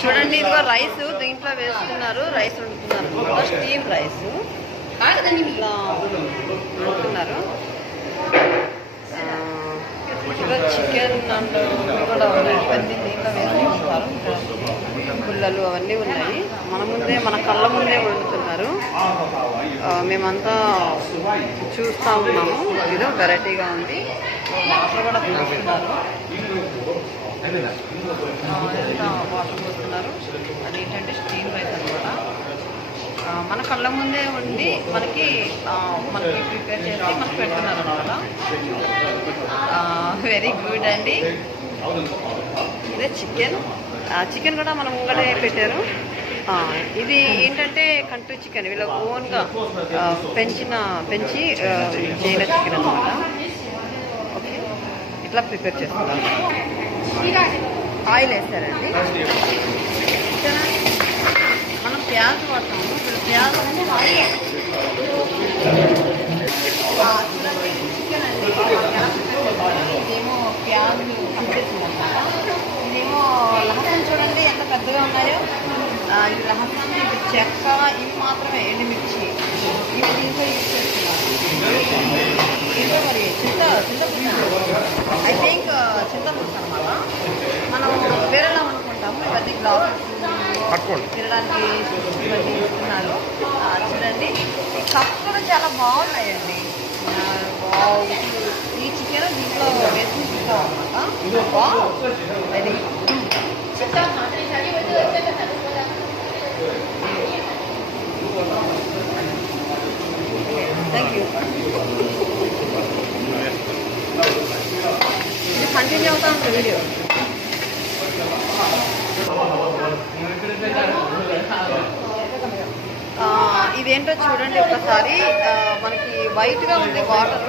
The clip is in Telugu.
చూడండి, ఇదిగో రైస్ దీంట్లో వేస్తున్నారు, రైస్ వండుతున్నారు, స్టీమ్ రైస్ ఇట్లా వండుతున్నారు. ఇదిగో చికెన్ అండ్ కూడా ఉన్నాయి, ఇవన్నీ దీంట్లో వేసుకుంటారు. పుల్లలు అవన్నీ ఉన్నాయి, మన కళ్ళ ముందే వండుతున్నారు. మేమంతా చూస్తూ ఉన్నాము. ఇదో వెరైటీగా ఉంది. వాటర్ కూడా పోస్తున్నారు, వాటర్ పోస్తున్నారు. అదేంటంటే స్టీమ్ రైస్ అనమాట. మన కళ్ళ ముందే ఉండి మనకి ప్రిపేర్ చేసి మనకు పెడుతున్నారు అనమాట. వెరీ గుడ్ అండి. ఇదే చికెన్ కూడా మన ముంగడే పెట్టారు. ఇది ఏంటంటే కంట్రీ చికెన్, వీళ్ళ ఓన్గా పెంచి చేయన చికెన్ అనమాట. ఓకే, ఇట్లా ప్రిపేర్ చేస్తున్నారు. ఆయిల్ వేస్తారండి. మనం ప్యాజ్ వాడతాము, ఇప్పుడు ప్యాజ్ చికెన్ అండి. ఇదేమో ప్యాజులు కనిపిస్తుందన్నమాట. ఇదేమో లహసన్ చూడండి ఎంత పెద్దగా ఉన్నాయో. ఇది లహసన్, ఇది చెక్క, ఇవి మాత్రమే ఎండుమిర్చి, ఇవి దీంట్లో యూజ్ చేస్తున్నారు. దీంట్లో మరి చింతపులుసు, ఐ థింక్ చింతపులుసు అనమాట. మనం వేరేలా అనుకుంటాము. ఇవన్నీ గ్లాసెస్ తినడానికి ఇవన్నీ ఇస్తున్నారు. చూడండి, కప్స్ కూడా చాలా బాగున్నాయండి. ఈ చికెన్ దీంట్లో వేసుకుని తింటాం అనమాట. Very thank you. ఇది కంటిన్యూ అవుతా ఉంటుంది వీడియో. ఇదేంటో చూడండి ఒకసారి. మనకి వైట్గా ఉంది వాటర్.